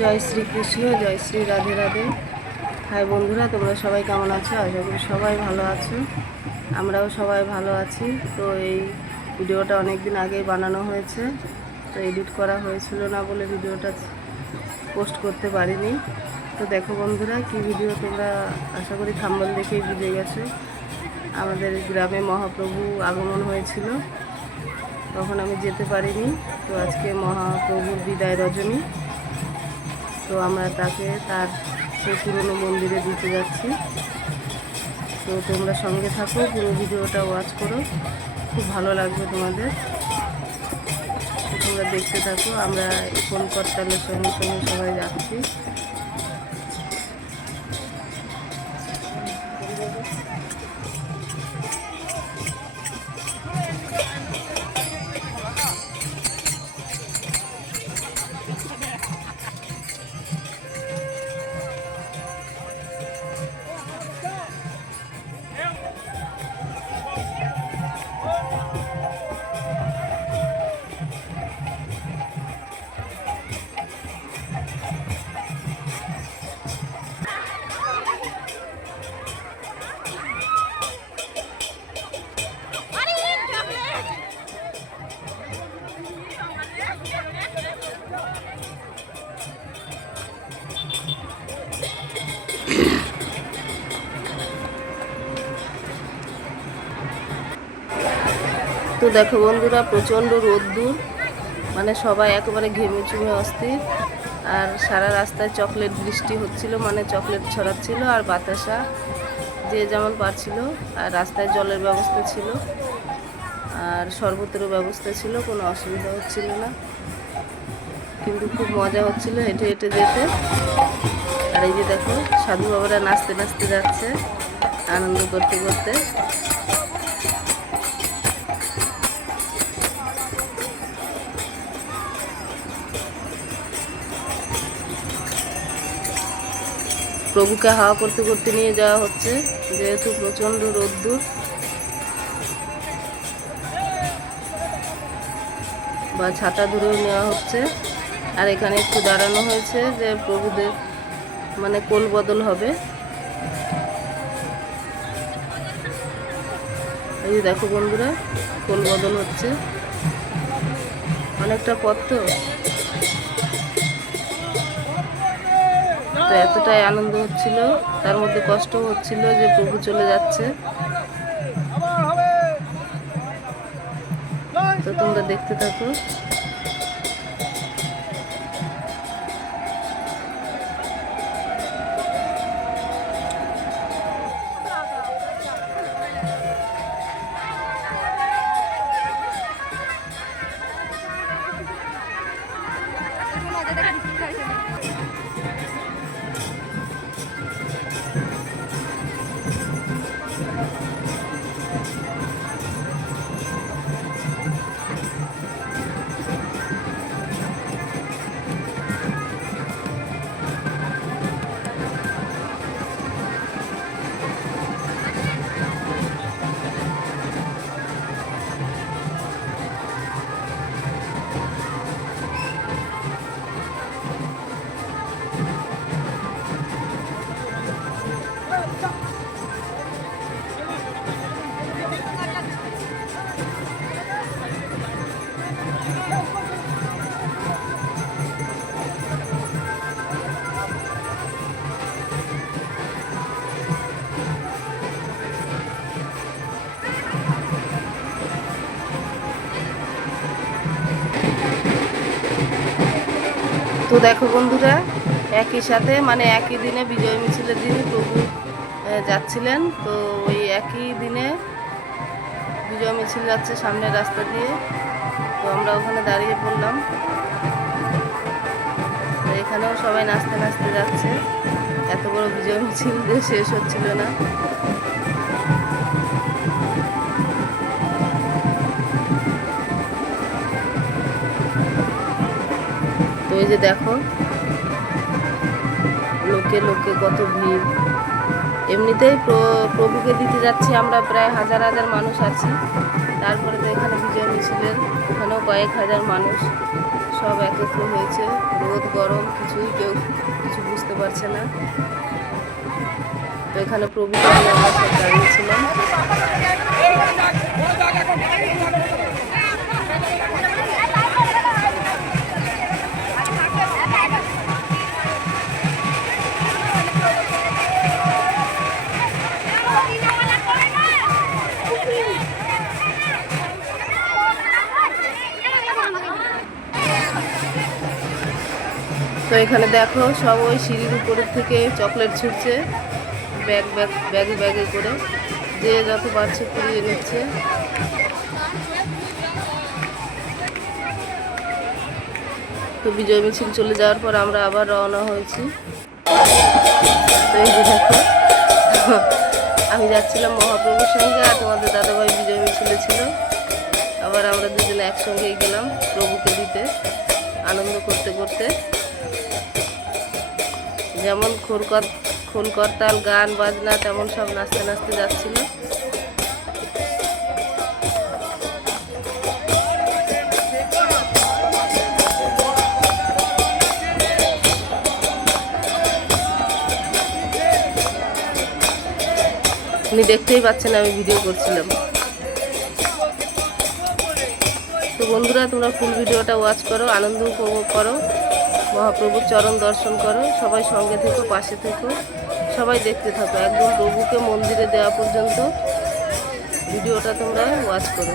জয় শ্রীকৃষ্ণ, জয় Shri Radhe Radhe. High বন্ধুরা, তোমরা সবাই কেমন আছো? আশা করি সবাই ভালো আছো, আমরাও সবাই ভালো আছি। তো এই ভিডিওটা অনেক দিন আগেই বানানো হয়েছে, তো এডিট করা হয়েছিল না বলে ভিডিওটা পোস্ট করতে পারিনি। তো দেখো বন্ধুরা, কি ভিডিও, তোমরা আশা করি থাম্বনেল দেখেই বুঝে গেছো। আমাদের গ্রামে মহাপ্রভু আগমন হয়েছিল, তখন আমি যেতে পারিনি। তো আজকে মহাপ্রভুর বিদায় রজনী, তো আমরা তাকে তার সেই পুরনো মন্দিরে দিতে যাচ্ছি। তো তোমরা সঙ্গে থাকো, পুরো ভিডিওটা ওয়াচ করো, খুব ভালো লাগবে তোমাদের। তোমরা দেখতে থাকো, আমরা কোন করতালের সঙ্গে সঙ্গে সবাই যাচ্ছি। তো দেখো বন্ধুরা, প্রচণ্ড রোদ্দুর, মানে সবাই একেবারে ঘেমে চুমে অস্থির। আর সারা রাস্তায় চকলেট বৃষ্টি হচ্ছিল, মানে চকলেট ছড়াচ্ছিল আর বাতাসা যে যেমন পারছিল। আর রাস্তায় জলের ব্যবস্থা ছিল আর শরবতেরও ব্যবস্থা ছিল, কোনো অসুবিধা হচ্ছিল না, কিন্তু খুব মজা হচ্ছিল হেঁটে হেঁটে যেতে। আর এই যে দেখো, সাধু বাবারা নাচতে নাচতে যাচ্ছে, আনন্দ করতে করতে। প্রভুকে হাওয়া করতে করতে নিয়ে যাওয়া হচ্ছে, যেহেতু প্রচণ্ড রোদ্দুর। বা ছাতা ধরেও নেওয়া হচ্ছে। আর এখানে একটু দাঁড়ানো হয়েছে যে প্রভুদের মানে কোল বদল হবে। এই যে দেখো বন্ধুরা, কোল বদল হচ্ছে, অনেকটা পথ। তো এতটাই আনন্দ হচ্ছিল, তার মধ্যে কষ্টও হচ্ছিল যে প্রভু চলে যাচ্ছে। তো তোমরা দেখতে থাকো। তো দেখো বন্ধুরা, একই সাথে মানে একই দিনে বিজয় মিছিলের দিনই প্রভু যাচ্ছিলেন। তো ওই একই দিনে বিজয় মিছিল যাচ্ছে সামনের রাস্তা দিয়ে। তো আমরা ওখানে দাঁড়িয়ে পড়লাম। তো এখানেও সবাই নাচতে নাচতে যাচ্ছে, এত বড় বিজয় মিছিল দিয়ে শেষ হচ্ছিল না। তো এই যে দেখো, লোকে লোকে কত ভিড়। এমনিতেই প্রভুকে দিতে যাচ্ছি আমরা, প্রায় হাজার হাজার মানুষ আছি। তারপরে তো এখানে বিজয় মিছিলের ওখানেও কয়েক হাজার মানুষ, সব একত্র হয়েছে, রোদ গরম কিছুই কেউ কিছু বুঝতে পারছে না। তো এখানে প্রভুকে নিয়ে আমরা সব দাঁড়িয়েছিলাম। তো এখানে দেখো সব ওই সিঁড়ির উপরের থেকে চকলেট ছুটছে ব্যাগে ব্যাগে করে, যে যত পারছে কুড়িয়ে নিচ্ছে। তো বিজয় মিছিল চলে যাওয়ার পর আমরা আবার রওনা হয়েছি। তো এই যে দেখো আমি যাচ্ছিলাম মহাপ্রভুর সঙ্গে, আর তোমাদের দাদাভাই বিজয় মিছিলে ছিল। আবার আমরা দুজনে একসঙ্গেই গেলাম প্রভুকে দিতে, আনন্দ করতে করতে। যেমন খোল করতাল গান বাজনা তেমন সব নাচতে নাচতে যাচ্ছিল। উনি দেখতেই পাচ্ছেন আমি ভিডিও করছিলাম। তো বন্ধুরা, তোমরা ফুল ভিডিওটা ওয়াচ করো, আনন্দ উপভোগ করো, মহাপ্রভুর চরণ দর্শন করো। সবাই সঙ্গে থেকো, পাশে থেকো, সবাই দেখতে থাকো একদম প্রভুকে মন্দিরে দেওয়া পর্যন্ত ভিডিওটা তোমরা ওয়াচ করো।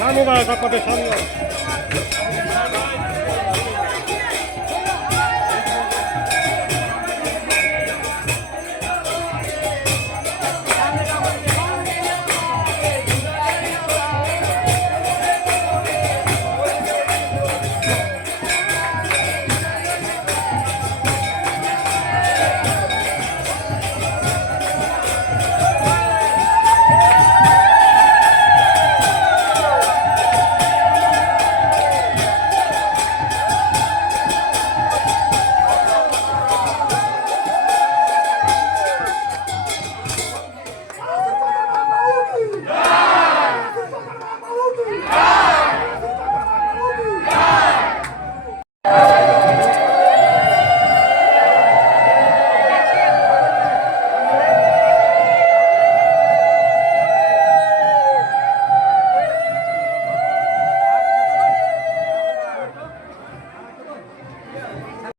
সামনে দাঁড়া, সামনে